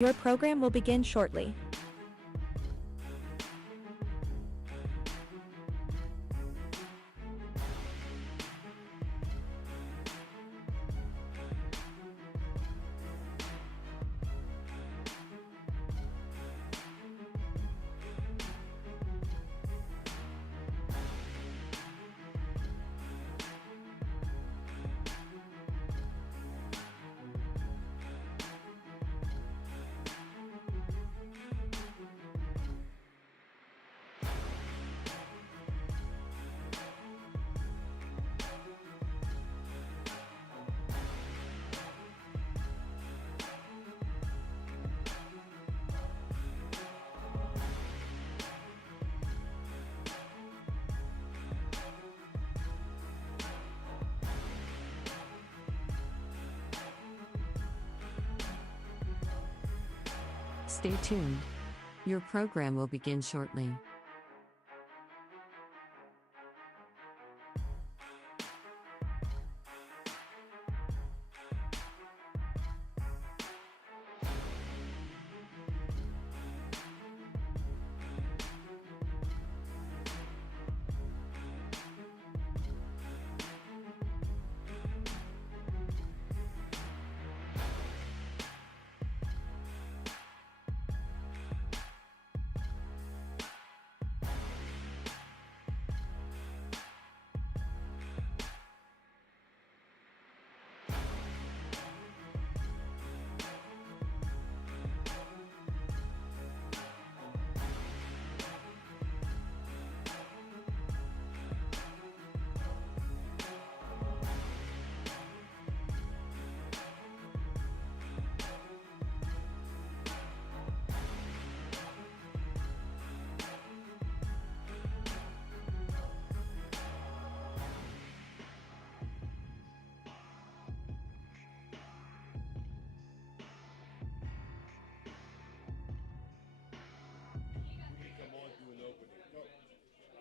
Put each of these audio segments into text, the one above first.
Your program will begin shortly. Stay tuned. Your program will begin shortly.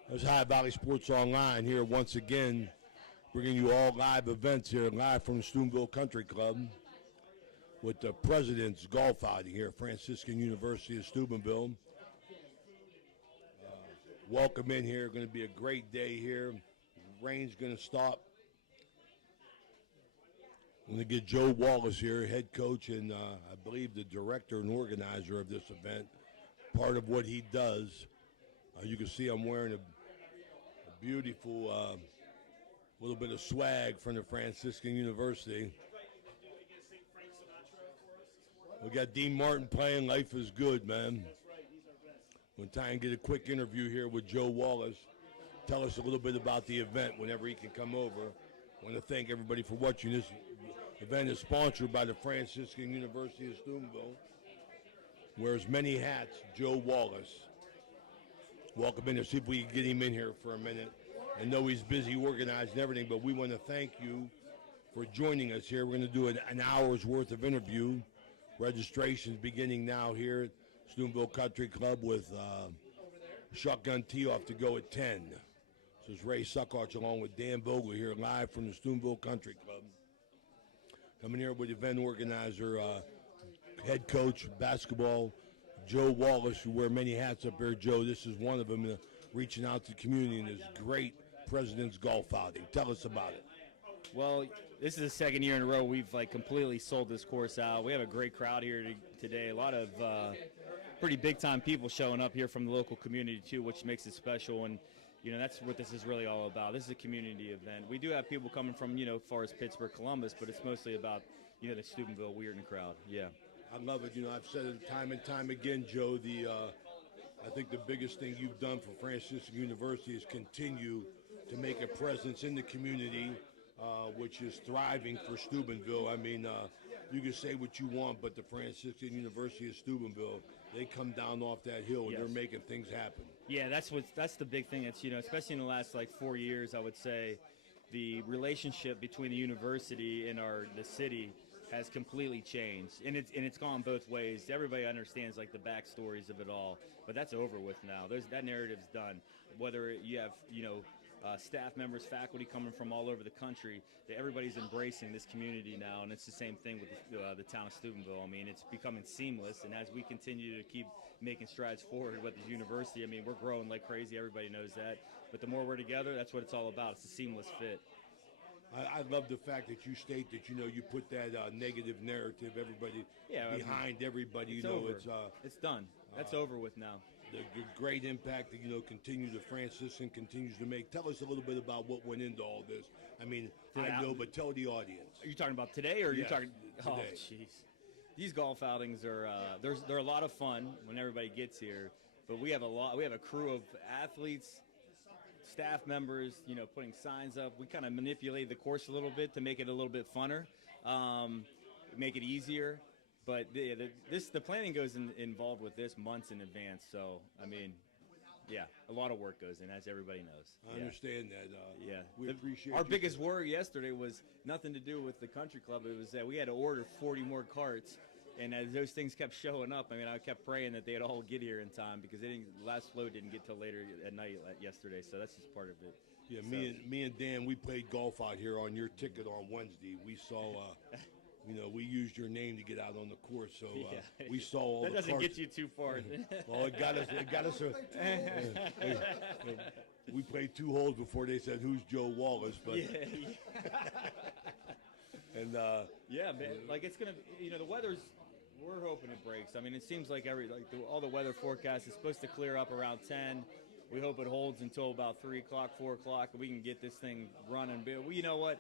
There's High Valley Sports Online here once again, bringing you all live events here, live from Steubenville Country Club with the President's Golf outing here at Franciscan University of Steubenville. Welcome in here. Going to be a great day here. Rain's going to stop. I'm going to get Joe Wallace here, head coach and I believe the director and organizer of this event. Part of what he does, you can see I'm wearing a beautiful little bit of swag from the Franciscan University. We got Dean Martin playing. Life is good, man. We'll try and get a quick interview here with Joe Wallace. Tell us a little bit about the event whenever he can come over. I want to thank everybody for watching. This event is sponsored by the Franciscan University of Steubenville. Wears many hats, Joe Wallace. Welcome in there. See if we can get him in here for a minute. I know he's busy organizing everything, but we want to thank you for joining us here. We're going to do an hour's worth of interview. Registration's beginning now here at Steubenville Country Club with shotgun tee-off to go at 10. This is Ray Suckarch along with Dan Vogel here live from the Steubenville Country Club. Coming here with event organizer, head coach, basketball, Joe Wallace, who wear many hats up here. Joe, this is one of them, reaching out to the community in this great President's Golf outing. Tell us about it. Well, this is the second year in a row we've completely sold this course out. We have a great crowd here today. A lot of pretty big-time people showing up here from the local community too, which makes it special. And that's what this is really all about. This is a community event. We do have people coming from far as Pittsburgh, Columbus, but it's mostly about the Steubenville Weirton crowd. Yeah. I love it. I've said it time and time again, Joe. I think the biggest thing you've done for Franciscan University is continue to make a presence in the community, which is thriving for Steubenville. I mean, you can say what you want, but the Franciscan University of Steubenville, they come down off that hill and they're making things happen. Yeah, that's the big thing. It's especially in the last 4 years, I would say, the relationship between the university and the city has completely changed, and it's gone both ways. Everybody understands the backstories of it all, but that's over with now. That narrative's done. Whether you have staff members, faculty coming from all over the country. That everybody's embracing this community now, and it's the same thing with the town of Steubenville. I mean, it's becoming seamless, and as we continue to keep making strides forward with the university, I mean, we're growing like crazy. Everybody knows that. But the more we're together, that's what it's all about. It's a seamless fit. I love the fact that you state that you put that negative narrative, everybody behind everybody. Over. It's done. That's over with now. The great impact that continue the Franciscan continues to make. Tell us a little bit about what went into all this. I mean, I know, but tell the audience. Are you talking about today, or are you talking? Today. Oh, jeez. These golf outings are they're a lot of fun when everybody gets here. But we have a crew of athletes, staff members, putting signs up. We kind of manipulate the course a little bit to make it a little bit funner, make it easier. But the planning goes involved with this months in advance. So, I mean, yeah, a lot of work goes in, as everybody knows. I understand that. We appreciate our biggest worry yesterday was nothing to do with the country club. It was that we had to order 40 more carts. And as those things kept showing up, I mean, I kept praying that they'd all get here in time because last flow didn't get till later at night yesterday. So that's just part of it. Yeah, me and Dan, we played golf out here on your ticket on Wednesday. We saw, we used your name to get out on the course, so we saw all the carts. That doesn't get you too far. Well, it got us. We played 2 holes before they said, "Who's Joe Wallace?" But and yeah, man, like it's gonna, the weather's. We're hoping it breaks. I mean, it seems like all the weather forecasts is supposed to clear up around 10. We hope it holds until about 3 o'clock, 4 o'clock, and we can get this thing running. But you know what?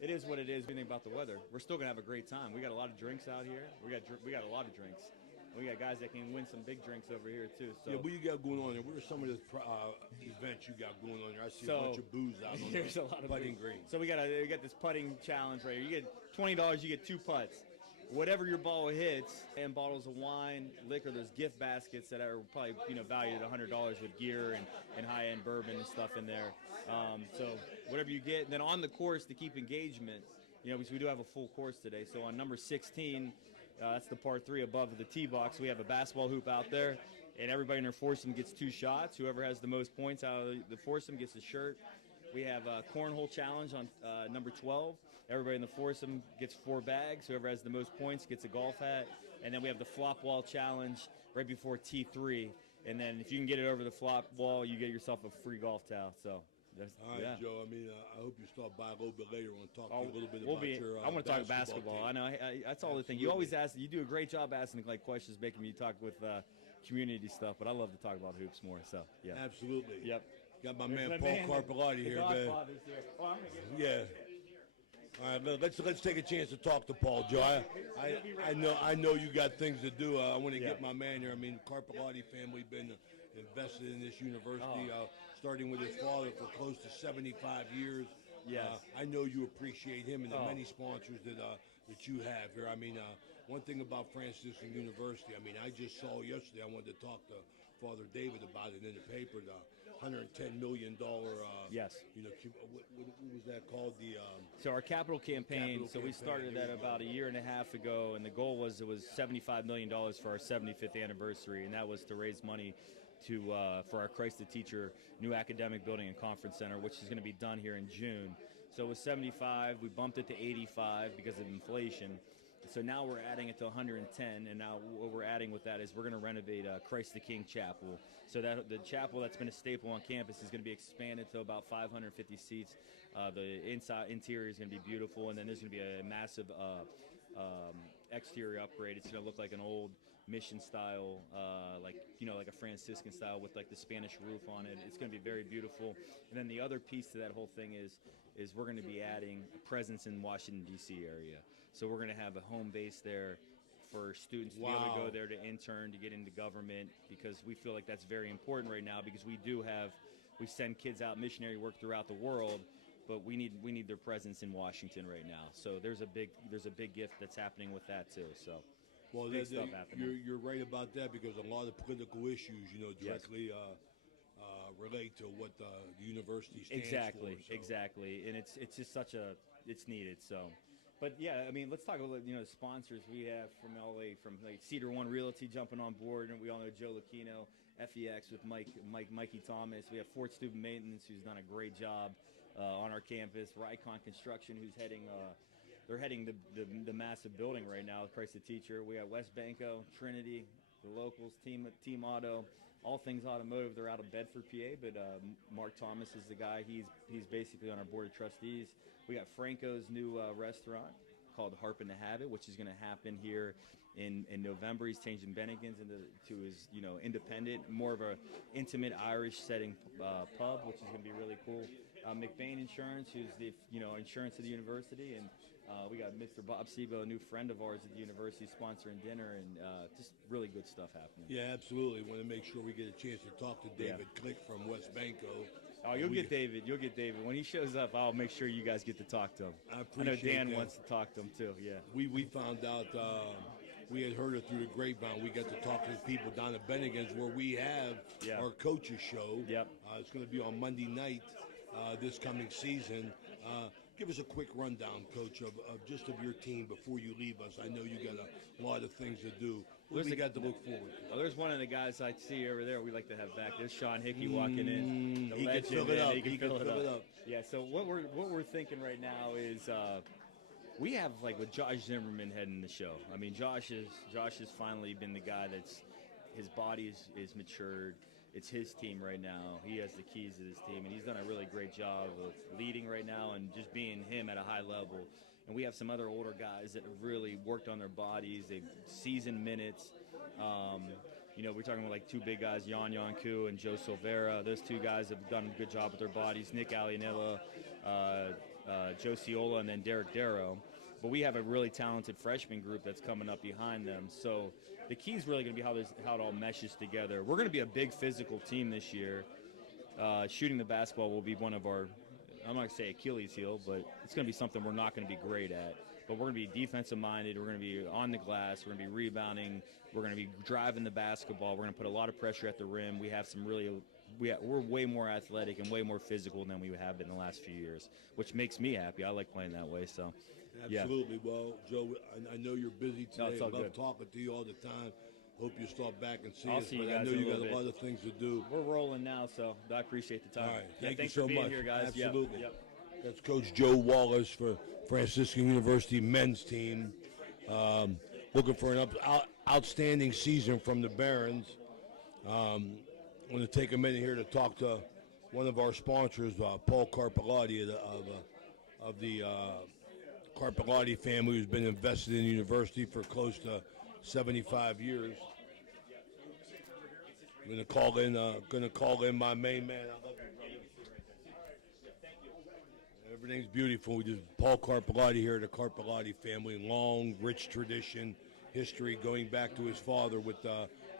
It is what it is. Anything about the weather, we're still gonna have a great time. We got a lot of drinks out here. We got a lot of drinks. We got guys that can win some big drinks over here too. So yeah, what you got going on there? What are some of the events you got going on there? I see a bunch of booze out on there's a lot of putting booze. green. So we got this putting challenge right here. You get $20. You get 2 putts. Whatever your ball hits, and bottles of wine, liquor, there's gift baskets that are probably valued at $100 with gear and high-end bourbon and stuff in there. So whatever you get. And then on the course to keep engagement, because we do have a full course today. So on number 16, that's the par 3 above the tee box. We have a basketball hoop out there, and everybody in their foursome gets 2 shots. Whoever has the most points out of the foursome gets a shirt. We have a cornhole challenge on number 12. Everybody in the foursome gets 4 bags. Whoever has the most points gets a golf hat. And then we have the flop wall challenge right before T3. And then if you can get it over the flop wall, you get yourself a free golf towel. So, all right, Joe. I mean, I hope you stop by a little bit later and talk to you a little bit about your I want to talk basketball. Team. I know. That's all the thing. You always ask. You do a great job asking questions, making me talk with community stuff. But I love to talk about hoops more. So, yeah. Absolutely. Yep. Got my man Paul Carpellotti here, man. Oh, I'm gonna yeah. All right, let's take a chance to talk to Paul, Joe. I know you got things to do. I want to get my man here. I mean, Carpellotti family been invested in this university, starting with his father for close to 75 years. Yes. I know you appreciate him and the many sponsors that you have here. I mean, one thing about Franciscan University, I mean, I just saw yesterday. I wanted to talk to Father David about it in the paper. The $110 million. Yes. What was that called? So our capital campaign. We started that about a year and a half ago, and the goal was $75 million for our 75th anniversary, and that was to raise money for our Christ the Teacher new academic building and conference center, which is going to be done here in June. So it was 75. We bumped it to 85 because of inflation. So now we're adding it to 110, and now what we're adding with that is we're going to renovate Christ the King Chapel. So that the chapel that's been a staple on campus is going to be expanded to about 550 seats. The interior is going to be beautiful, and then there's going to be a massive exterior upgrade. It's going to look like an old mission style, like a Franciscan style with like the Spanish roof on it. It's going to be very beautiful. And then the other piece to that whole thing is we're going to be adding a presence in Washington D.C. area. So we're going to have a home base there for students to be able to go there to intern, to get into government, because we feel like that's very important right now, because we send kids out missionary work throughout the world, but we need their presence in Washington right now. So there's a big gift that's happening with that too. So big stuff happening. You're right about that, because a lot of political issues, directly relate to what the university stands for. So. Exactly, and it's just it's needed. So. But yeah, I mean, let's talk about sponsors we have from LA, from like Cedar One Realty jumping on board, and we all know Joe Lucchino, FEX with Mikey Thomas. We have Fort Student Maintenance, who's done a great job on our campus. Rycon Construction, who's heading the massive building right now with Christ the Teacher. We got West Banco, Trinity, the locals, Team Auto, all things automotive. They're out of Bedford, PA, but Mark Thomas is the guy. He's basically on our board of trustees. We got Franco's new restaurant called Harp and the Habit, which is going to happen here in November. He's changing Bennigan's to his independent, more of a intimate Irish setting pub, which is going to be really cool. McBain Insurance, who's the insurance of the university, and we got Mr. Bob Sebo, a new friend of ours at the university, sponsoring dinner, and just really good stuff happening. Yeah, absolutely. Want to make sure we get a chance to talk to David Click from West Banco. Oh, you'll get David. You'll get David. When he shows up, I'll make sure you guys get to talk to him. I know Dan that. wants to talk to him, too, yeah. We found out, we had heard it through the grapevine. We got to talk to the people down at Bennigan's where we have our coaches show. Yep. It's going to be on Monday night this coming season. Give us a quick rundown, Coach, of just of your team before you leave us. I know you got a lot of things to do. What do we got to look forward to? Oh, there's one of the guys I see over there we like to have back. There's Sean Hickey walking in. The he legend, can fill it up. He can fill it up. Yeah, so what we're thinking right now is we have, like, with Josh Zimmerman heading the show. I mean, Josh has finally been the guy that's his body is matured. It's his team right now. He has the keys to this team, and he's done a really great job of leading right now and just being him at a high level. And we have some other older guys that have really worked on their bodies. They've seasoned minutes. We're talking about like two big guys, Jan Koo and Joe Silvera. Those two guys have done a good job with their bodies. Nick Alianella, Joe Ciola, and then Derek Darrow. But we have a really talented freshman group that's coming up behind them. So the key is really going to be how it all meshes together. We're going to be a big physical team this year. Shooting the basketball will be one of our, I'm not going to say Achilles heel, but it's going to be something we're not going to be great at. But we're going to be defensive minded. We're going to be on the glass. We're going to be rebounding. We're going to be driving the basketball. We're going to put a lot of pressure at the rim. We have some we're way more athletic and way more physical than we have been the last few years, which makes me happy. I like playing that way. So. Absolutely. Yeah. Well, Joe, I know you're busy today. No, I love good. talking to you all the time. Hope you stop back and see I'll us. see you but guys I know in a you got little a lot of things to do. We're rolling now, so I appreciate the time. All right. Thanks you so for being much. here, guys. Absolutely. Yep. That's Coach Joe Wallace for Franciscan University men's team. Looking for an outstanding season from the Barons. I'm going to take a minute here to talk to one of our sponsors, Paul Carpellotti of the Carpellotti family, who's been invested in the university for close to 75 years. I'm going to call in my main man. I love you, brother. Everything's beautiful. We just Paul Carpellotti here, the Carpellotti family, long, rich tradition, history going back to his father with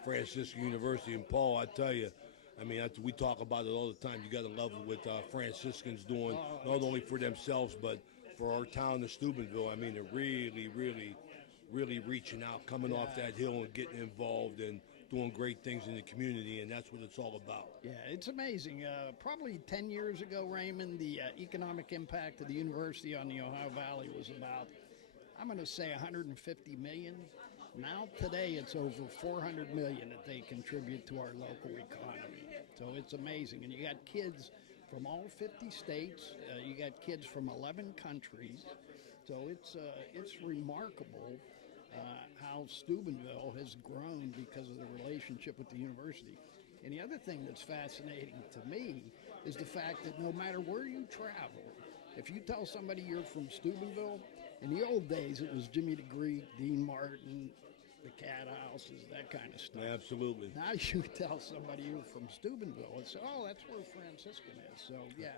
Franciscan University. And Paul, I tell you, I mean, we talk about it all the time. You got to love what Franciscans doing, not only for themselves, but for our town of Steubenville. I mean, they're really, really, really reaching out, coming off that hill and getting involved and doing great things in the community, and that's what it's all about. Yeah, it's amazing. Probably 10 years ago, Raymond, the economic impact of the university on the Ohio Valley was about, I'm going to say, $150 million. Now, today, it's over $400 million that they contribute to our local economy. So it's amazing. And you got kids from all 50 states. You got kids from 11 countries. So it's remarkable how Steubenville has grown because of the relationship with the university. And the other thing that's fascinating to me is the fact that no matter where you travel, if you tell somebody you're from Steubenville, in the old days it was Jimmy the Greek, Dean Martin, the cat houses, that kind of stuff. Absolutely. Now you tell somebody you're from Steubenville, it's, oh, that's where Franciscan is. So, yeah,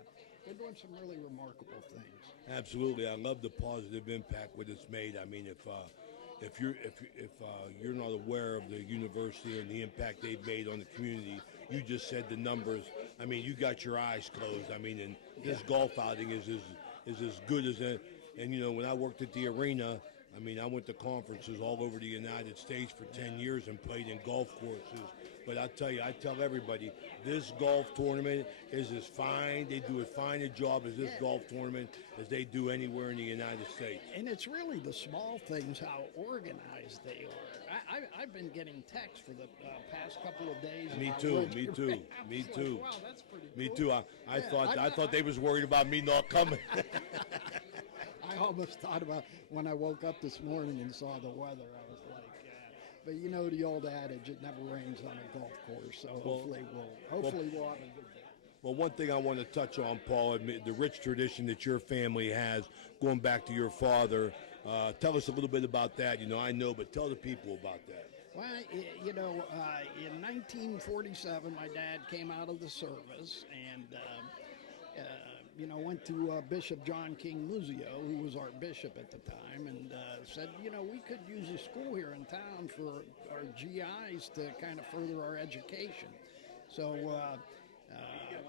they're doing some really remarkable things. Absolutely. I love the positive impact what it's made. I mean, if you're not aware of the university and the impact they've made on the community, you just said the numbers. I mean, you got your eyes closed. I mean, and this golf outing is as good as it. And, you know, when I worked at the arena, I mean, I went to conferences all over the United States for 10 years and played in golf courses. But I tell you, I tell everybody, this golf tournament is as fine, they do as fine a job as this golf tournament as they do anywhere in the United States. And it's really the small things, how organized they are. I've been getting texts for the past couple of days. Me too. Me too. Wow, that's pretty cool. Me too. I thought they was worried about me not coming. I almost thought about when I woke up this morning and saw the weather. I was like, but you know the old adage, it never rains on a golf course. So hopefully we'll have a good day. Well, one thing I want to touch on, Paul, the rich tradition that your family has, going back to your father. Tell us a little bit about that. You know, I know, but tell the people about that. Well, you know, in 1947, my dad came out of the service and, you know, went to Bishop John King Muzio, who was our bishop at the time, and said, you know, we could use a school here in town for our GIs to kind of further our education. So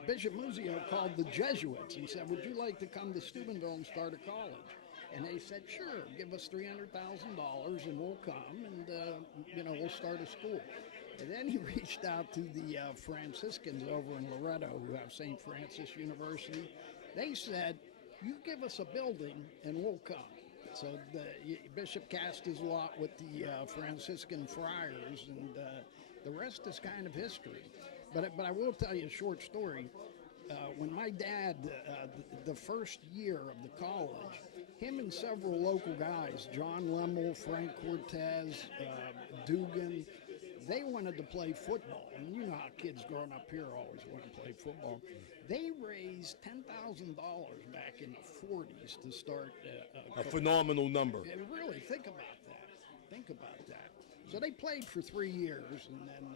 Bishop Muzio called the Jesuits and said, would you like to come to Steubenville and start a college? And they said, sure, give us $300,000 and we'll come and, you know, we'll start a school. And then he reached out to the Franciscans over in Loretto who have St. Francis University. They said, you give us a building and we'll come. So the bishop cast his lot with the Franciscan friars, and the rest is kind of history. But I will tell you a short story. When my dad, the first year of the college, him and several local guys, John Lemmel, Frank Cortez, Dugan, they wanted to play football. And you know how kids growing up here always want to play football. They raised $10,000 back in the 40s to start a phenomenal number. And really, think about that. Think about that. So they played for 3 years, and then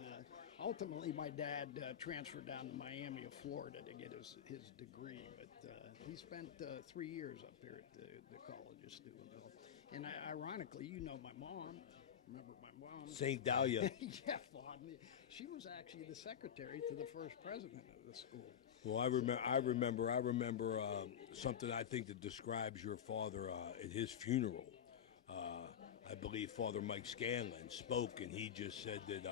ultimately my dad transferred down to Miami of Florida to get his degree. But he spent 3 years up here at the College of Steubenville. And ironically, you know my mom. Remember my mom? St. Dahlia. Yeah, she was actually the secretary to the first president of the school. Well, I remember something I think that describes your father at his funeral. I believe Father Mike Scanlon spoke, and he just said that,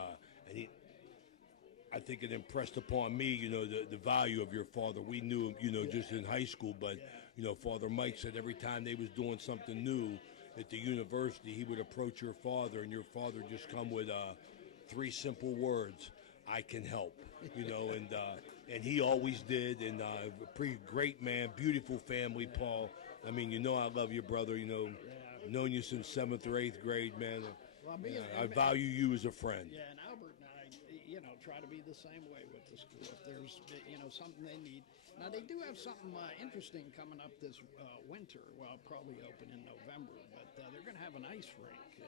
I think it impressed upon me, you know, the value of your father. We knew him, you know, just in high school, but, you know, Father Mike said every time they was doing something new at the university, he would approach your father, and your father just come with 3 simple words: I can help, you know, and he always did. And a pretty great man, beautiful family, Paul. I mean, you know, I love your brother. You know, known you since 7th or 8th grade, man. Well, I value you as a friend. Yeah, and Albert and I, you know, try to be the same way with the school. If there's, you know, something they need. Now, they do have something interesting coming up this winter. Well, probably open in November, but they're going to have an ice rink,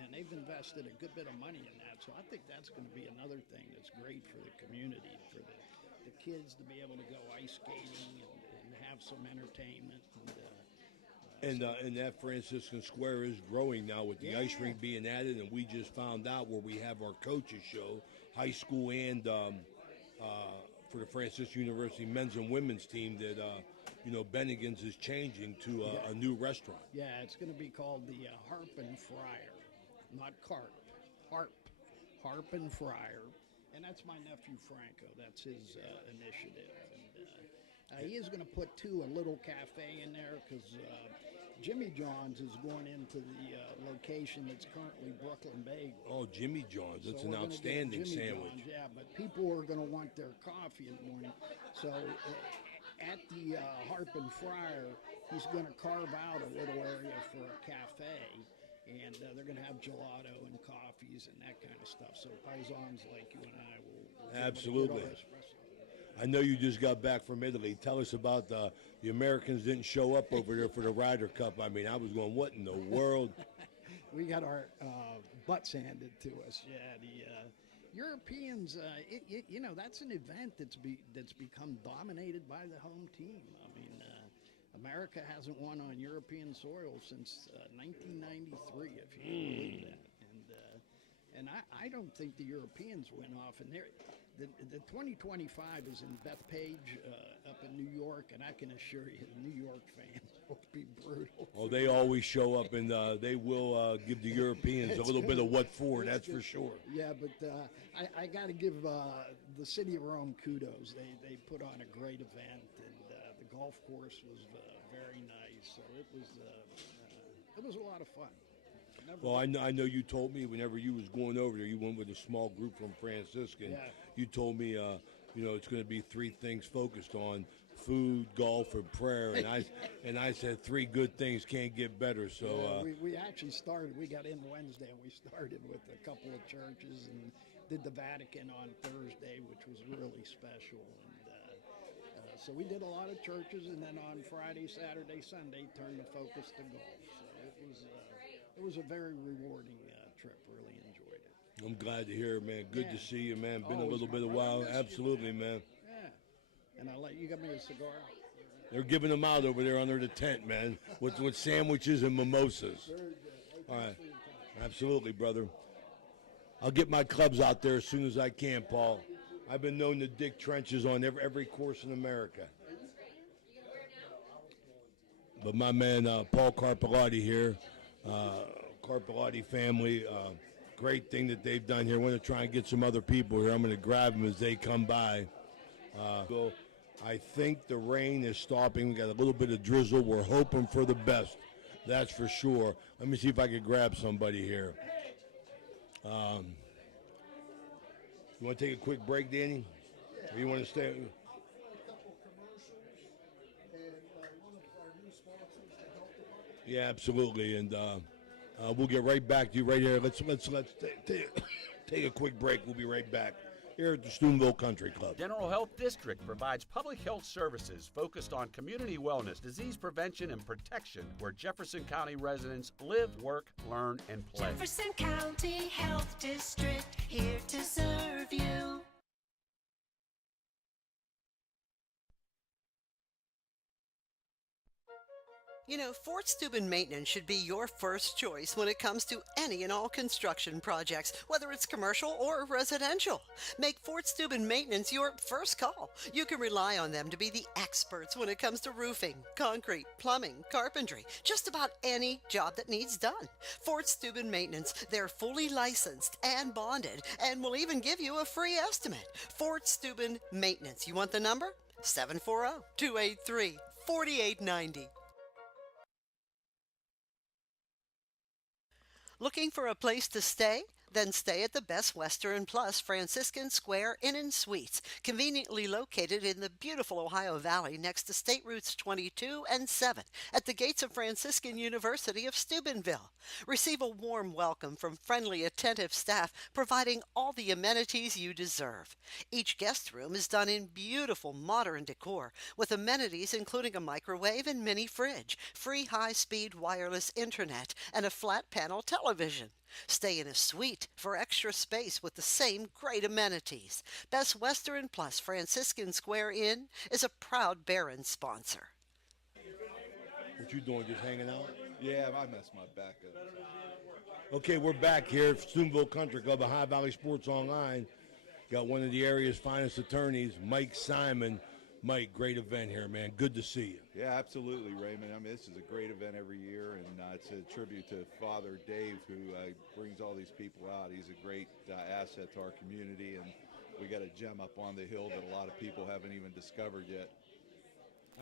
and they've invested a good bit of money in that. So I think that's going to be another thing that's great for the community, for the kids to be able to go ice skating and have some entertainment. And that Franciscan Square is growing now with the ice rink being added, and we just found out where we have our coaches show, high school and for the Franciscan University men's and women's team, that you know, Bennigan's is changing to a new restaurant. Yeah, it's going to be called the Harp and Friar, not Carp, Harp and Friar, and that's my nephew Franco. That's his initiative, and he is going to put a little cafe in there because Jimmy John's is going into the location that's currently Brooklyn Bagel. Oh, Jimmy John's. That's so an outstanding Jimmy sandwich. John's, yeah, but people are going to want their coffee in the morning. So at the Harp and Friar, he's going to carve out a little area for a cafe, and they're going to have gelato and coffees and that kind of stuff. So paisans like you and I will Absolutely. get our espresso. I know you just got back from Italy. Tell us about the Americans didn't show up over there for the Ryder Cup. I mean, I was going, what in the world? We got our butts handed to us. Yeah, the Europeans. You know, that's an event that's become dominated by the home team. I mean, America hasn't won on European soil since 1993, if you can believe that. And I don't think the Europeans went off. And the 2025 is in Bethpage up in New York, and I can assure you the New York fans will be brutal. Oh, they always show up, and they will give the Europeans a little bit of what for, that's for sure. Yeah, but I got to give the city of Rome kudos. They put on a great event, and the golf course was very nice. So it was a lot of fun. Well, I know you told me whenever you was going over there, you went with a small group from Franciscan. Yeah. You told me, it's going to be three things focused on: food, golf, and prayer. And I said 3 good things can't get better. So we actually started. We got in Wednesday, and we started with a couple of churches and did the Vatican on Thursday, which was really special. And so we did a lot of churches, and then on Friday, Saturday, Sunday, turned the focus to golf. So it was a very rewarding trip. Really enjoyed it. I'm glad to hear it, man. Good to see you, man. Been a little bit of a I while. miss you, Absolutely, man. Yeah. And you got me a cigar? They're giving them out over there under the tent, man, with sandwiches and mimosas. Very good. Hey, All right. thanks for your time. Absolutely, brother. I'll get my clubs out there as soon as I can, Paul. I've been known to dig trenches on every course in America. But my man, Paul Carpellotti here, Carpellotti family, great thing that they've done here. I want to try and get some other people here. I'm going to grab them as they come by. So I think the rain is stopping. We got a little bit of drizzle. We're hoping for the best. That's for sure. Let me see if I can grab somebody here. You want to take a quick break, Danny? Or you want to stay? Yeah, absolutely, and we'll get right back to you right here. Let's take a quick break. We'll be right back here at the Steubenville Country Club. General Health District provides public health services focused on community wellness, disease prevention, and protection, where Jefferson County residents live, work, learn, and play. Jefferson County Health District, here to serve you. You know, Fort Steuben Maintenance should be your first choice when it comes to any and all construction projects, whether it's commercial or residential. Make Fort Steuben Maintenance your first call. You can rely on them to be the experts when it comes to roofing, concrete, plumbing, carpentry, just about any job that needs done. Fort Steuben Maintenance, they're fully licensed and bonded and will even give you a free estimate. Fort Steuben Maintenance. You want the number? 740-283-4890. Looking for a place to stay? Then stay at the Best Western Plus Franciscan Square Inn and Suites, conveniently located in the beautiful Ohio Valley next to State Routes 22 and 7 at the gates of Franciscan University of Steubenville. Receive a warm welcome from friendly, attentive staff, providing all the amenities you deserve. Each guest room is done in beautiful modern decor, with amenities including a microwave and mini fridge, free high-speed wireless internet, and a flat panel television. Stay in a suite for extra space with the same great amenities. Best Western Plus Franciscan Square Inn is a proud Barron sponsor. What you doing, just hanging out? Yeah, I messed my back up. Okay, we're back here at Steubenville Country Club, Ohio Valley Sports Online. Got one of the area's finest attorneys, Mike Simon. Mike, great event here, man. Good to see you. Yeah, absolutely, Raymond. I mean, this is a great event every year, and it's a tribute to Father Dave, who brings all these people out. He's a great asset to our community, and we got a gem up on the hill that a lot of people haven't even discovered yet.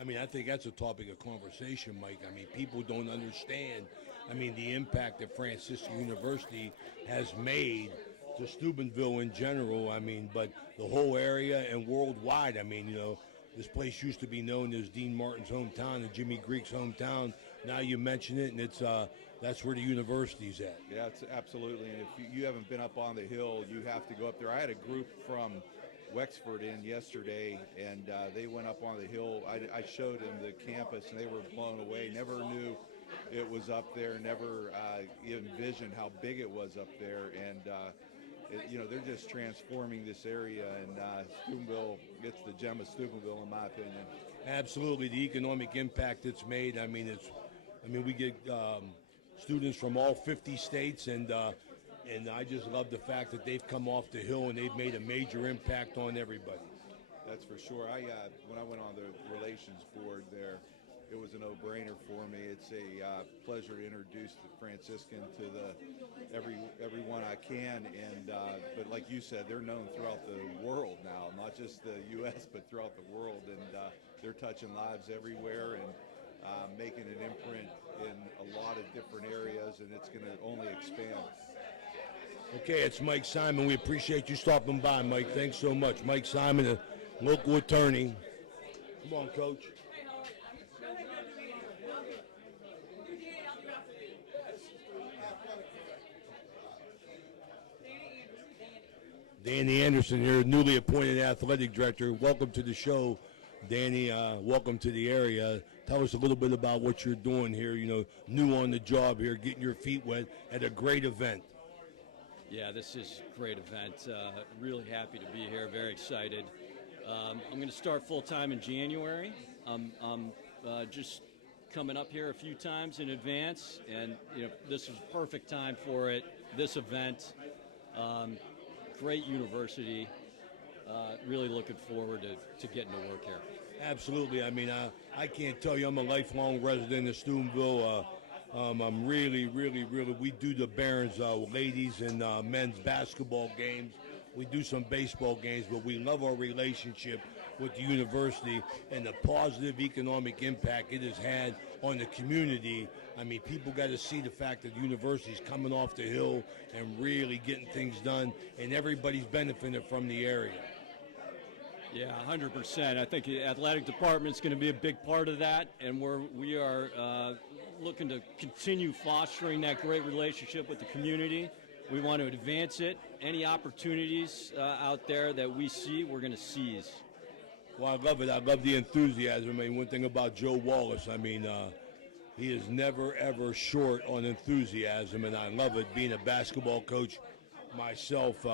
I mean, I think that's a topic of conversation, Mike. I mean, people don't understand, the impact that Franciscan University has made to Steubenville in general, but the whole area and worldwide. This place used to be known as Dean Martin's hometown and Jimmy Greek's hometown. Now you mention it, and that's where the university's at. Yeah, it's absolutely. And if you haven't been up on the hill, you have to go up there. I had a group from Wexford in yesterday, and they went up on the hill. I showed them the campus, and they were blown away. Never knew it was up there. Never envisioned how big it was up there. And they're just transforming this area, and Steubenville gets the gem of Steubenville, in my opinion. Absolutely, the economic impact it's made. We get students from all 50 states, and I just love the fact that they've come off the hill and they've made a major impact on everybody. That's for sure. When I went on the relations board there, it was a no-brainer for me. It's a pleasure to introduce the Franciscan to everyone I can, and but like you said, they're known throughout the world now, not just the U.S. but throughout the world, and they're touching lives everywhere and making an imprint in a lot of different areas, and it's going to only expand. Okay, it's Mike Simon. We appreciate you stopping by, Mike. Thanks so much. Mike Simon, a local attorney. Come on, Coach. Danny Anderson here, newly appointed athletic director. Welcome to the show, Danny. Welcome to the area. Tell us a little bit about what you're doing here, new on the job here, getting your feet wet at a great event. Yeah, this is a great event. Really happy to be here, very excited. I'm going to start full-time in January. I'm just coming up here a few times in advance, and this is perfect time for it, this event. Great university. Really looking forward to getting to work here. Absolutely. I mean, I can't tell you, I'm a lifelong resident of Steubenville. I'm really, we do the Barons ladies and men's basketball games. We do some baseball games, but we love our relationship with the university and the positive economic impact it has had on the community. I mean, people got to see the fact that the university is coming off the hill and really getting things done, and everybody's benefiting from the area. Yeah, 100%. I think the athletic department is going to be a big part of that, and we are looking to continue fostering that great relationship with the community. We want to advance it. Any opportunities out there that we see, we're going to seize. Well, I love it. I love the enthusiasm. I mean, one thing about Joe Wallace, I mean, he is never, ever short on enthusiasm, and I love it. Being a basketball coach myself,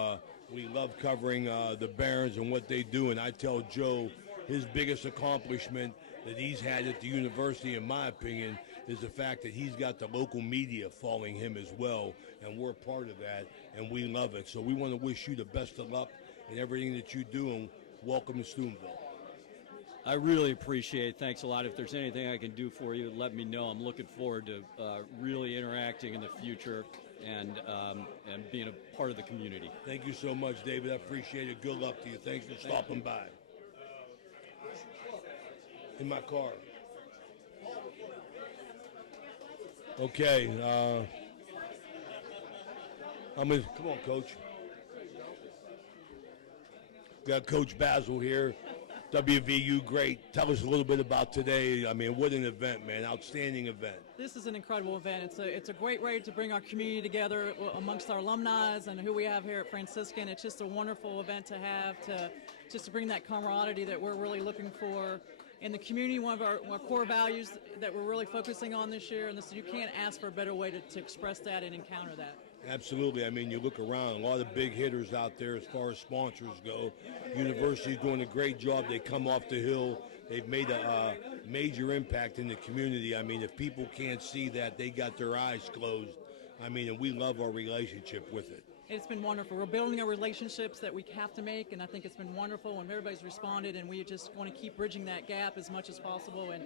we love covering the Barons and what they do, and I tell Joe his biggest accomplishment that he's had at the university, in my opinion, is the fact that he's got the local media following him as well, and we're part of that, and we love it. So we want to wish you the best of luck in everything that you do, and welcome to Steubenville. I really appreciate it. Thanks a lot. If there's anything I can do for you, let me know. I'm looking forward to really interacting in the future and being a part of the community. Thank you so much, David. I appreciate it. Good luck to you. Thanks for stopping by. In my car. Okay. Come on, Coach. Got Coach Basil here. WVU great. Tell us a little bit about today. I mean, what an event, man. Outstanding event. This is an incredible event. It's a great way to bring our community together amongst our alumni and who we have here at Franciscan. It's just a wonderful event to have to bring that camaraderie that we're really looking for in the community. One of our core values that we're really focusing on this year, and you can't ask for a better way to express that and encounter that. Absolutely. I mean, you look around, a lot of big hitters out there as far as sponsors go. University's doing a great job. They come off the hill. They've made a major impact in the community. I mean, if people can't see that, they got their eyes closed. I mean, and we love our relationship with it. It's been wonderful. We're building our relationships that we have to make, and I think it's been wonderful, and everybody's responded, and we just want to keep bridging that gap as much as possible. And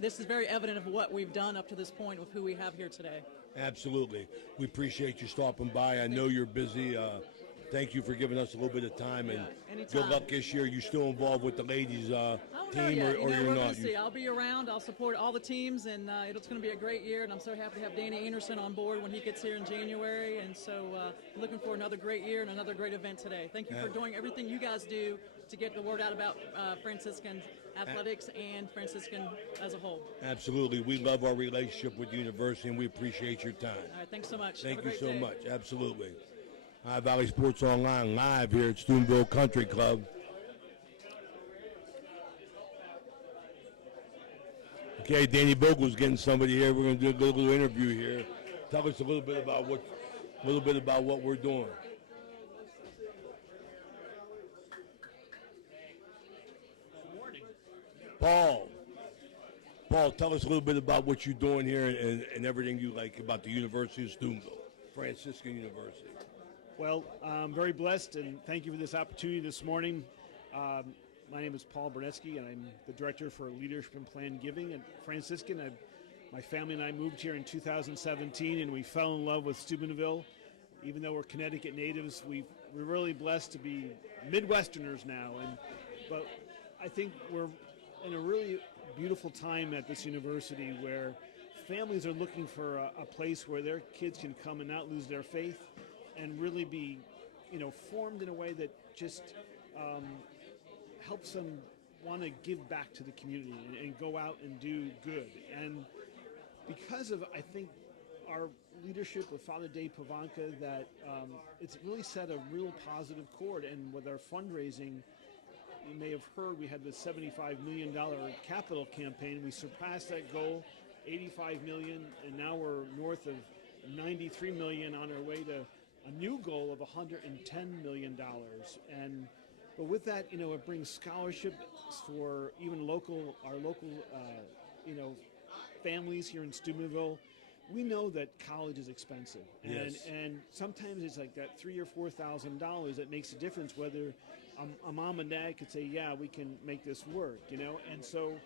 this is very evident of what we've done up to this point with who we have here today. Absolutely. We appreciate you stopping by. I know you're busy. Thank you for giving us a little bit of time, and good luck this year. You still involved with the ladies team, or you're we're not? Gonna see. I'll be around. I'll support all the teams, and it's going to be a great year. And I'm so happy to have Danny Anderson on board when he gets here in January. And so looking for another great year and another great event today. Thank you for doing everything you guys do to get the word out about Franciscan athletics and Franciscan as a whole. Absolutely. We love our relationship with the university, and we appreciate your time. All right, thanks so much. Thank you so much. Absolutely. High Valley Sports Online live here at Steubenville Country Club. Okay, Danny Vogel's getting somebody here. We're going to do a little interview here. Tell us a little bit about what we're doing. Paul, tell us a little bit about what you're doing here and everything you like about the University of Steubenville, Franciscan University. Well, I'm very blessed, and thank you for this opportunity this morning. My name is Paul Bernetsky, and I'm the Director for Leadership and Planned Giving at Franciscan. My family and I moved here in 2017, and we fell in love with Steubenville. Even though we're Connecticut natives, we're really blessed to be Midwesterners now. But I think we're in a really beautiful time at this university where families are looking for a place where their kids can come and not lose their faith and really be, formed in a way that just helps them want to give back to the community and go out and do good. And because of, I think, our leadership with Father Dave Pavanka, that it's really set a real positive chord. And with our fundraising, you may have heard we had the $75 million capital campaign. We surpassed that goal, $85 million, and now we're north of $93 million on our way to a new goal of $110 million. But with that, it brings scholarships for even our local, families here in Steubenville. We know that college is expensive, and sometimes it's like that $3,000 or $4,000 that makes a difference. Whether a mom and dad could say, "Yeah, we can make this work," And so,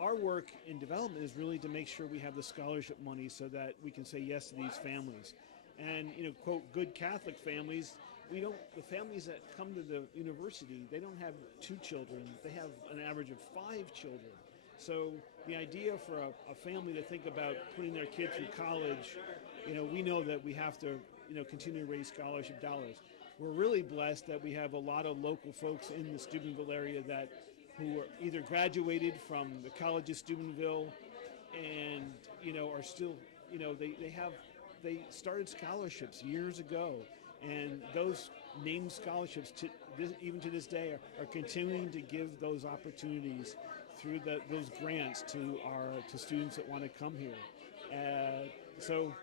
our work in development is really to make sure we have the scholarship money so that we can say yes to these families. And quote, good Catholic families. The families that come to the university, they don't have 2 children. They have an average of 5 children. So the idea for a family to think about putting their kid through college, we know that we have to, continue to raise scholarship dollars. We're really blessed that we have a lot of local folks in the Steubenville area who are either graduated from the College of Steubenville and, are still, they started scholarships years ago. And those named scholarships, even to this day, are continuing to give those opportunities through those grants to students that want to come here. So,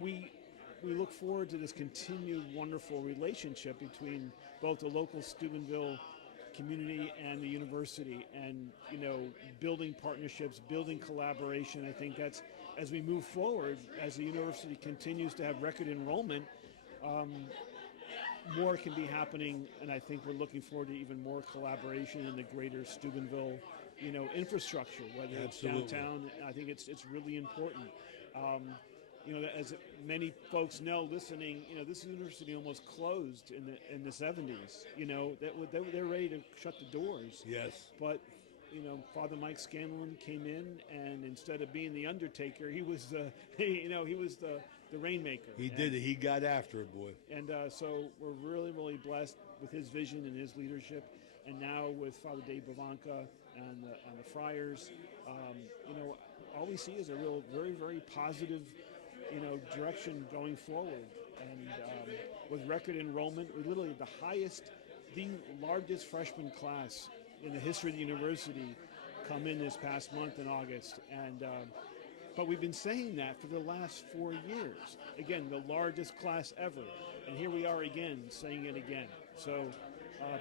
we look forward to this continued wonderful relationship between both the local Steubenville community and the university, and building partnerships, building collaboration. I think that's, as we move forward, as the university continues to have record enrollment, more can be happening, and I think we're looking forward to even more collaboration in the greater Steubenville, infrastructure, whether it's downtown. I think it's really important. As many folks know, listening, this university almost closed in the 70s. They're ready to shut the doors. Yes. But Father Mike Scanlon came in, and instead of being the undertaker, he was the rainmaker. He did it. He got after it, boy. And so we're really, really blessed with his vision and his leadership. And now with Father Dave Bavanka and the friars, all we see is a real, very, very positive, direction going forward. And with record enrollment, we literally the largest freshman class in the history of the university come in this past month in August. And but we've been saying that for the last 4 years. Again, the largest class ever. And here we are again, saying it again. So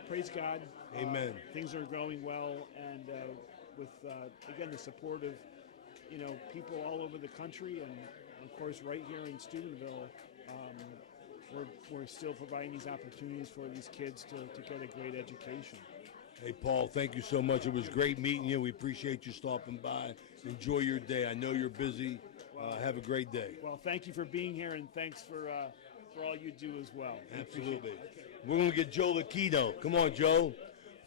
praise God. Amen. Things are going well. And with, again, the support of, people all over the country, and, of course, right here in Steubenville, we're still providing these opportunities for these kids to get a great education. Hey, Paul, thank you so much. It was great meeting you. We appreciate you stopping by. Enjoy your day. I know you're busy. Have a great day. Well, thank you for being here, and thanks for all you do as well. Absolutely. We're going to get Joe Lucchino. Come on, Joe.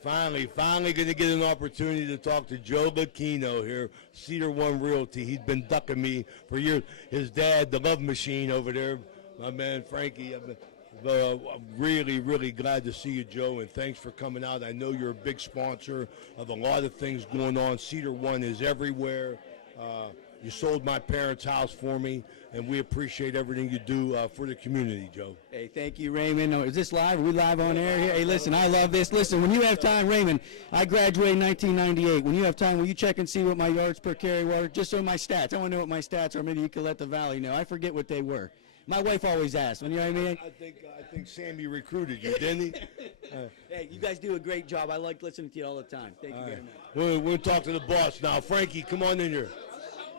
Finally going to get an opportunity to talk to Joe Lucchino here, Cedar One Realty. He's been ducking me for years. His dad, the love machine over there, my man Frankie. I'm really, really glad to see you, Joe, and thanks for coming out. I know you're a big sponsor of a lot of things going on. Cedar One is everywhere. You sold my parents' house for me, and we appreciate everything you do for the community, Joe. Hey, thank you, Raymond. Is this live? Are we live on air here? Hey, listen, I love this. Listen, when you have time, Raymond, I graduated in 1998. When you have time, will you check and see what my yards per carry were? Just so my stats. I want to know what my stats are. Maybe you can let the Valley know. I forget what they were. My wife always asks. You know what I mean? I think Sammy recruited you, didn't he? Hey, you guys do a great job. I like listening to you all the time. Thank you very much. We'll talk to the boss now. Frankie, come on in here.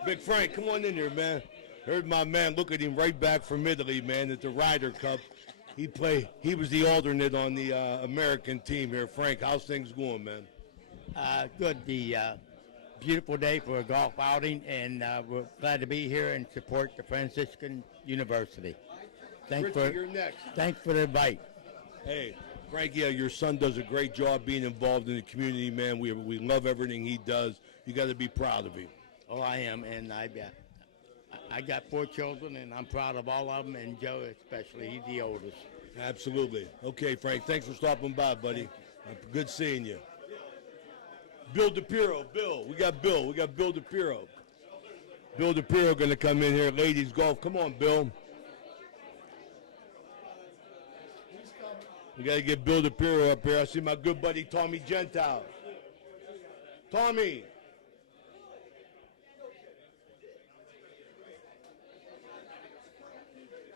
Big Frank, come on in here, man. Heard my man. Look at him right back from Italy, man, at the Ryder Cup. He was the alternate on the American team here. Frank, how's things going, man? Good. The beautiful day for a golf outing, and we're glad to be here and support the Franciscan University. Richie, you're next. Thanks for the invite. Hey, Frank, yeah, your son does a great job being involved in the community, man. We love everything he does. You got to be proud of him. Oh, I am, and I got 4 children, and I'm proud of all of them, and Joe especially. He's the oldest. Absolutely. Okay, Frank, thanks for stopping by, buddy. Good seeing you. Bill DePiro. Bill, we got Bill. We got Bill DePiro. Bill DePiro going to come in here. Ladies golf. Come on, Bill. We got to get Bill DePiro up here. I see my good buddy Tommy Gentile. Tommy.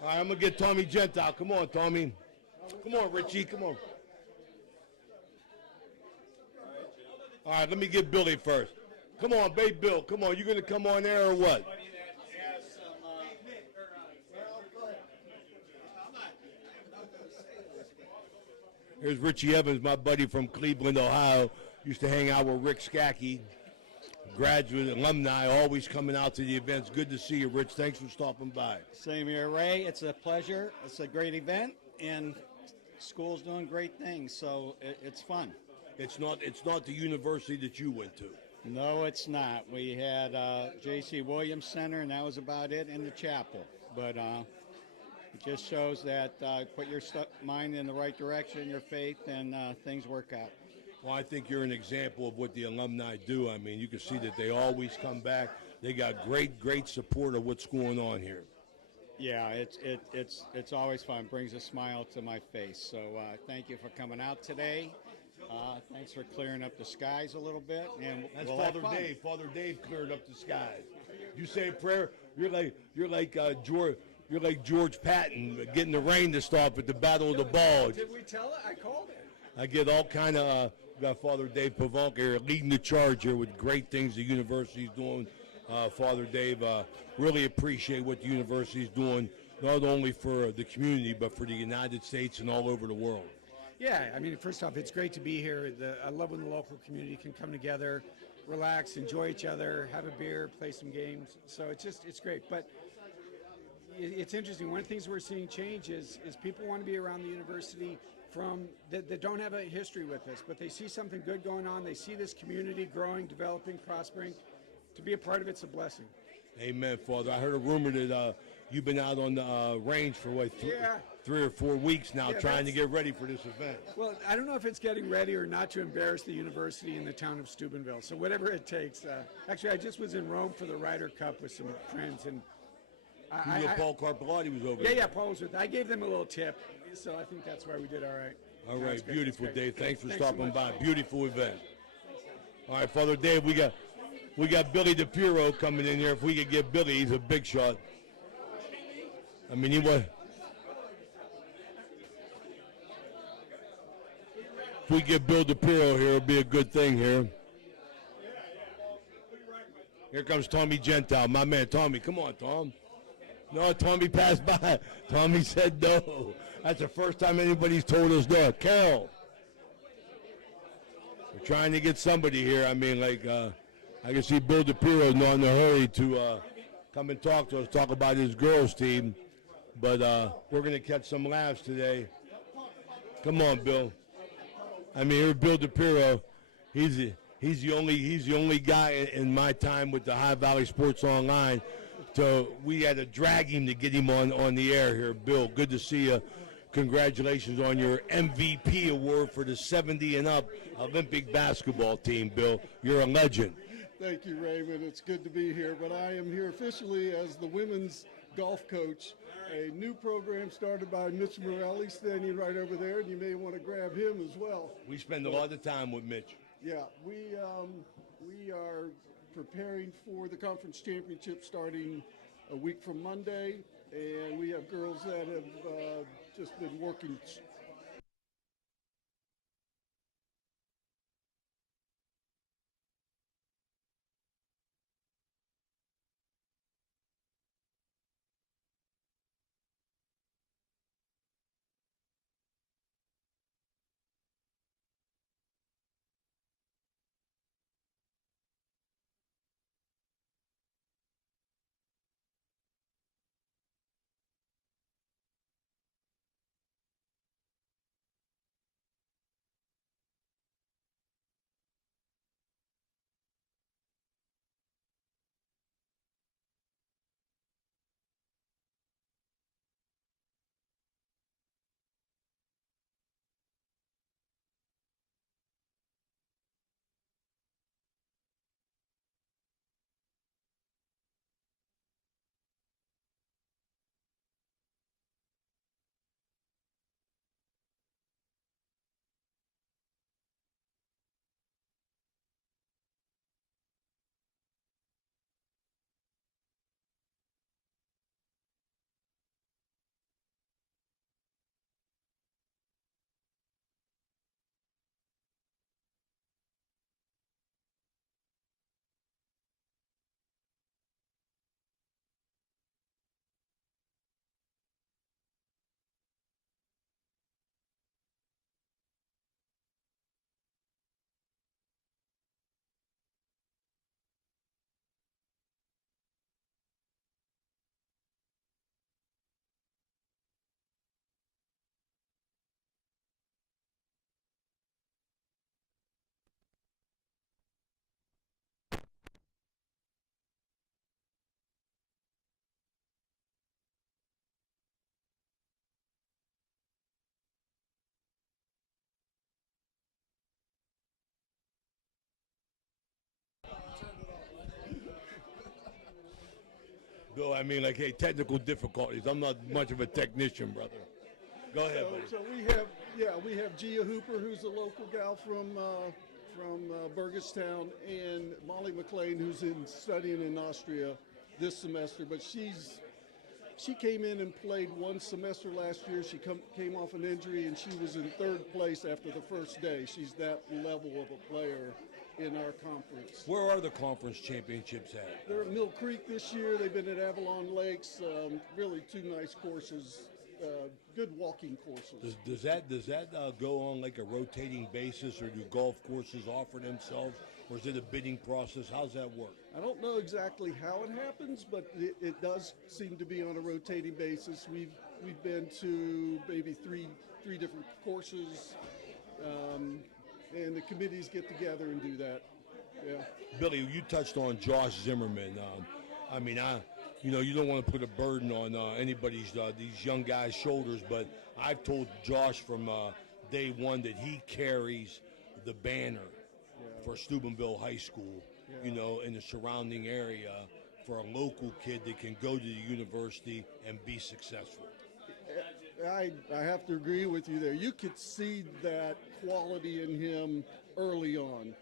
All right, I'm going to get Tommy Gentile. Come on, Tommy. Come on, Richie. Come on. All right, let me get Billy first. Come on, babe Bill. Come on. You going to come on there or what? Here's Richie Evans, my buddy from Cleveland, Ohio. Used to hang out with Rick Skacke, graduate alumni, always coming out to the events. Good to see you, Rich. Thanks for stopping by. Same here, Ray. It's a pleasure. It's a great event, and school's doing great things, so it's fun. It's not the university that you went to. No, it's not. We had J.C. Williams Center, and that was about it, and the chapel. But it just shows that put your mind in the right direction, your faith, and things work out. Well, I think you're an example of what the alumni do. I mean, you can see that they always come back. They got great support of what's going on here. Yeah, it's always fun. Brings a smile to my face. So thank you for coming out today. Thanks for clearing up the skies a little bit. And that's we'll Father Dave. Father Dave cleared up the skies. You say a prayer. You're like George Patton getting the rain to stop at the Battle of the Bulge. Did we tell it? I called it. I get all kind of. Got Father Dave Pavonka here leading the charge here with great things the university's doing. Father Dave, really appreciate what the university's doing, not only for the community, but for the United States and all over the world. Yeah, I mean, first off, it's great to be here. I love when the local community can come together, relax, enjoy each other, have a beer, play some games. So it's great. But it's interesting. One of the things we're seeing change is people want to be around the university that don't have a history with us, but they see something good going on. They see this community growing, developing, prospering. To be a part of it's a blessing. Amen, Father. I heard a rumor that you've been out on the range for what, 3 or 4 weeks now, trying to get ready for this event. Well, I don't know if it's getting ready or not to embarrass the university in the town of Steubenville. So whatever it takes. Actually, I just was in Rome for the Ryder Cup with some friends, and Paul Carpellotti was over there. there. Yeah, Paul was with. I gave them a little tip, so I think that's why we did all right. All right, beautiful, Dave. Thanks for stopping by. Beautiful event. All right, Father Dave, we got Billy DePiro coming in here. If we could get Billy, he's a big shot. I mean, he was. If we get Bill DePiro here, it'll be a good thing here. Here comes Tommy Gentile, my man. Tommy, come on, Tom. No, Tommy passed by. Tommy said no. That's the first time anybody's told us no. Carol. We're trying to get somebody here. I mean, I can see Bill DePiro not in a hurry to come and talk to us, talk about his girls' team. But we're going to catch some laughs today. Come on, Bill. I mean, here's Bill DePiro. He's the only guy in my time with the High Valley Sports Online. So we had to drag him to get him on the air here. Bill, good to see you. Congratulations on your MVP award for the 70 and up Olympic basketball team, Bill. You're a legend. Thank you, Raymond. It's good to be here, but I am here officially as the women's golf coach. A new program started by Mitch Morelli, standing right over there, and you may want to grab him as well. We spend a lot of time with Mitch. Yeah, we are preparing for the conference championship starting a week from Monday, and we have girls that have just been working Bill, I mean, like, hey, technical difficulties. I'm not much of a technician, brother. Go ahead, buddy. So we have Gia Hooper, who's a local gal from Burgestown, and Molly McLean, who's studying in Austria this semester. But she came in and played one semester last year. She came off an injury, and she was in third place after the first day. She's that level of a player in our conference. Where are the conference championships at? They're at Mill Creek this year. They've been at Avalon Lakes. Really two nice courses, good walking courses. Does that go on like a rotating basis, or do golf courses offer themselves, or is it a bidding process? How's that work? I don't know exactly how it happens, but it does seem to be on a rotating basis. We've been to maybe three different courses, and the committees get together and do that. Yeah. Billy, you touched on Josh Zimmerman. You don't want to put a burden on anybody's these young guys' shoulders, but I've told Josh from day one that he carries the banner for Steubenville High School, in the surrounding area, for a local kid that can go to the university and be successful. I have to agree with you there. You could see that quality in him early on.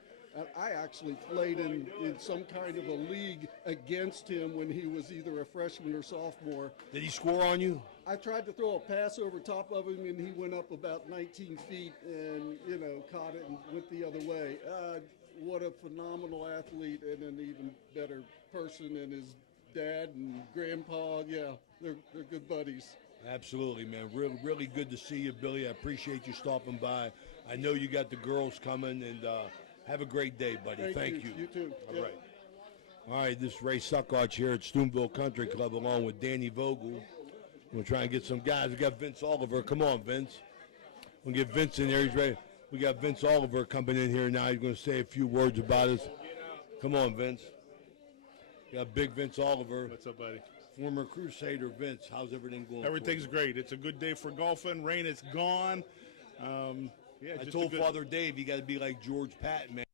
I actually played in some kind of a league against him when he was either a freshman or sophomore. Did he score on you? I tried to throw a pass over top of him, and he went up about 19 feet and, caught it and went the other way. What a phenomenal athlete, and an even better person, and his dad and grandpa, they're good buddies. Absolutely, man. Really, really good to see you, Billy. I appreciate you stopping by. I know you got the girls coming, and have a great day, buddy. Thank you. You too. All right. All right, this is Ray Suckoch here at Steubenville Country Club along with Danny Vogel. We're trying to get some guys. We got Vince Oliver. Come on, Vince. We'll get Vince in there. He's ready. We got Vince Oliver coming in here now. He's going to say a few words about us. Come on, Vince. We got big Vince Oliver. What's up, buddy? Former Crusader. Vince, how's everything going? Everything's great. It's a good day for golfing. Rain is gone. I told Father Dave you got to be like George Patton, man.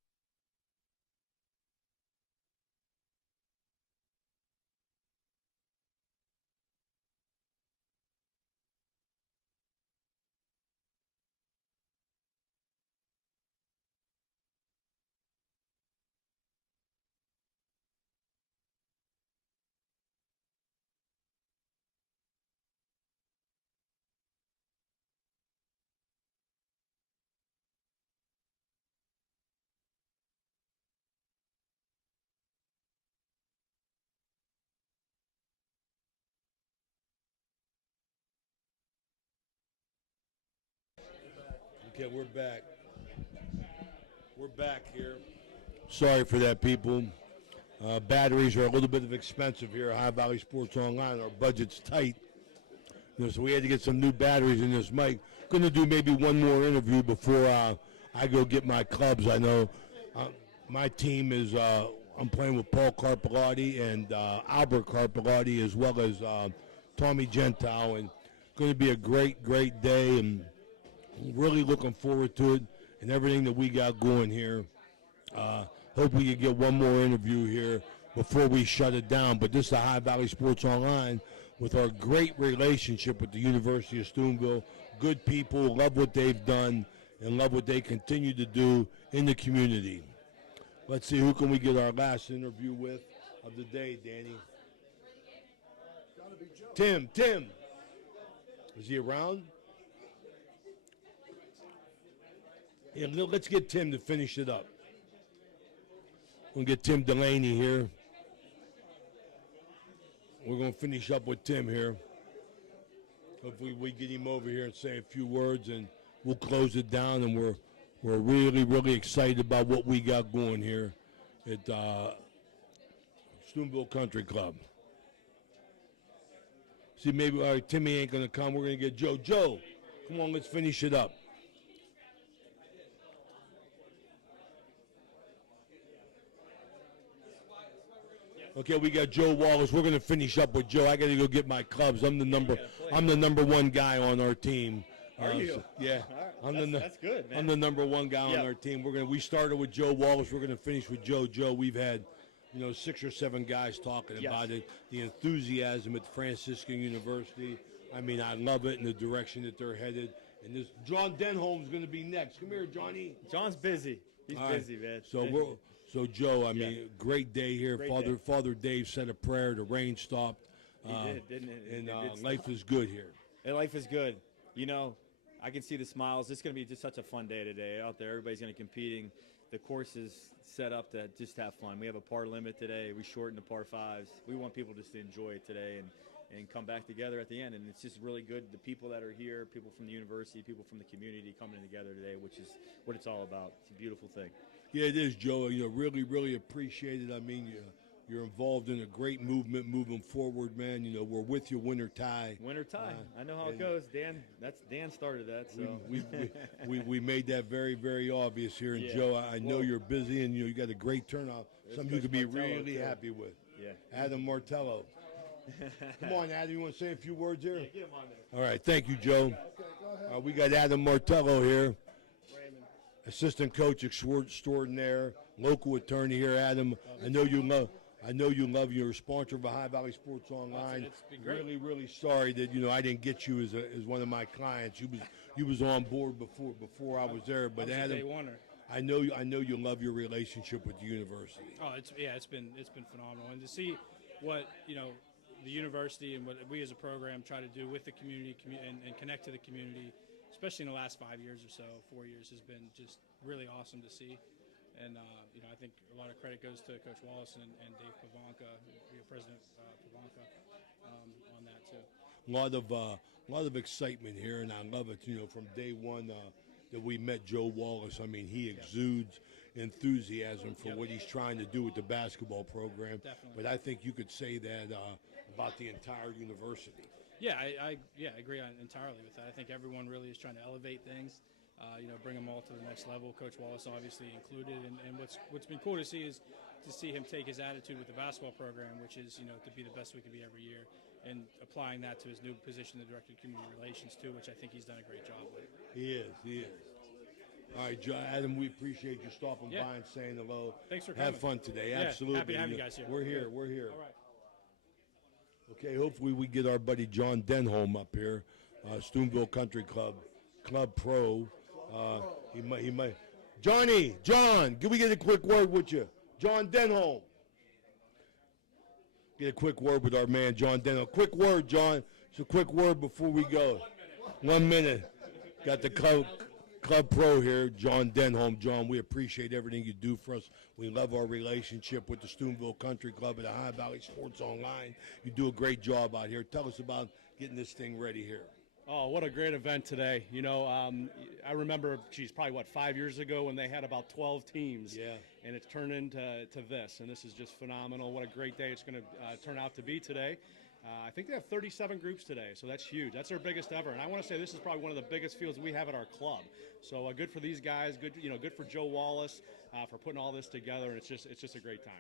Okay, we're back. We're back here. Sorry for that, people. Batteries are a little bit expensive here at High Valley Sports Online. Our budget's tight. So we had to get some new batteries in this mic. Going to do maybe one more interview before I go get my clubs. I know my team is, I'm playing with Paul Carpellotti and Albert Carpellotti, as well as Tommy Gentile. And going to be a great, great day. And really looking forward to it and everything that we got going here. Hope we can get one more interview here before we shut it down. But this is High Valley Sports Online with our great relationship with the University of Steubenville. Good people, love what they've done and love what they continue to do in the community. Let's see, who can we get our last interview with of the day, Danny? Tim. Is he around? Yeah, let's get Tim to finish it up. We'll get Tim Delaney here. We're going to finish up with Tim here. Hopefully we get him over here and say a few words, and we'll close it down. And we're really, really excited about what we got going here at Steubenville Country Club. See, maybe Timmy ain't going to come. We're going to get Joe. Joe, come on, let's finish it up. Okay, we got Joe Wallace. We're going to finish up with Joe. I got to go get my clubs. I'm the number one guy on our team. Are you? Yeah. Right. That's good, man. I'm the number one guy on our team. We started with Joe Wallace. We're going to finish with Joe. Joe, we've had 6 or 7 guys talking Yes. about it. The enthusiasm at Franciscan University. I mean, I love it in the direction that they're headed. And this John Denholm's going to be next. Come here, Johnny. John's busy. He's All right. busy, man. So Joe, I mean, great day here. Great Father Dave said a prayer. The rain stopped. He did, didn't it? And It did life stop. is good here. And life is good. I can see the smiles. It's going to be just such a fun day today out there. Everybody's going to be competing. The course is set up to just have fun. We have a par limit today. We shortened the par fives. We want people just to enjoy it today and come back together at the end. And it's just really good. The people that are here, people from the university, people from the community coming together today, which is what it's all about. It's a beautiful thing. Yeah, it is, Joe. Really, really appreciate it. I mean, you're involved in a great movement moving forward, man. We're with you, winter tie. Winter tie. I know how it goes. Dan started that. So We made that very, very obvious here. And Yeah. Joe, I know Well- you're busy, and you got a great turnout. There's Something you Coach could be Martello, really too. happy with. Yeah. Adam Martello. Come on, Adam. You want to say a few words here? Yeah, get him on there. All right. Thank you, Joe. We got Adam Martello here, assistant coach extraordinaire, local attorney here. Adam, I know you love. You're a sponsor of Ohio Valley Sports Online. It's been great. Really, really sorry that I didn't get you as one of my clients. You was on board before I was there. But I was a Adam, day oneer. I know you love your relationship with the university. Oh, it's been phenomenal, and to see what the university and what we as a program try to do with the community and connect to the community, especially in the last 5 years or so, 4 years, has been just really awesome to see. And I think a lot of credit goes to Coach Wallace and Dave Pavanka, President Pavanka, on that too. A lot of excitement here, and I love it. From day one that we met Joe Wallace. I mean, he exudes enthusiasm for what he's trying to do with the basketball program. Definitely. But I think you could say that about the entire university. Yeah, I agree entirely with that. I think everyone really is trying to elevate things, bring them all to the next level. Coach Wallace obviously included, and what's been cool to see is to see him take his attitude with the basketball program, which is to be the best we can be every year, and applying that to his new position, the Director of Community Relations too, which I think he's done a great job with. He is. All right, Adam, we appreciate you stopping Yeah. by and saying hello. Thanks for Have coming. fun today. Yeah, Absolutely. happy to have you guys here. We're here. All right. Okay, hopefully we get our buddy John Denholm up here, Stoomville Country Club Pro. He might. John, can we get a quick word with you? John Denholm. Get a quick word with our man, John Denholm. Quick word, John. It's a quick word before we go. 1 minute. Got the Club Pro here, John Denholm. John, we appreciate everything you do for us. We love our relationship with the Stoomville Country Club and the Ohio Valley Sports Online. You do a great job out here. Tell us about getting this thing ready here. Oh, what a great event today. I remember, probably 5 years ago when they had about 12 teams. Yeah. And it's turned into this, and this is just phenomenal. What a great day it's going to turn out to be today. I think they have 37 groups today, so that's huge. That's their biggest ever, and I want to say this is probably one of the biggest fields we have at our club. So good for these guys. Good for Joe Wallace for putting all this together, and it's just a great time.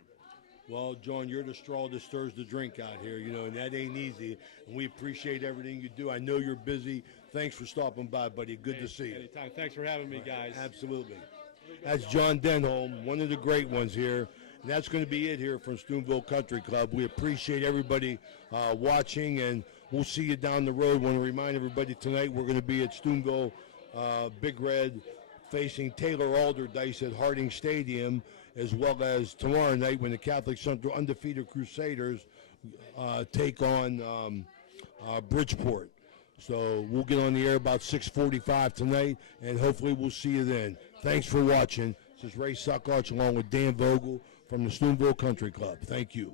Well, John, you're the straw that stirs the drink out here, and that ain't easy. And we appreciate everything you do. I know you're busy. Thanks for stopping by, buddy. Good to see you. Anytime. Thanks for having me, guys. Absolutely. That's John Denholm, one of the great ones here. And that's going to be it here from Stoomville Country Club. We appreciate everybody watching, and we'll see you down the road. Want to remind everybody tonight we're going to be at Stoomville Big Red facing Taylor Alderdice at Harding Stadium, as well as tomorrow night when the Catholic Central undefeated Crusaders take on Bridgeport. So we'll get on the air about 6:45 tonight, and hopefully we'll see you then. Thanks for watching. This is Ray Suckarch along with Dan Vogel from the Stoomville Country Club. Thank you.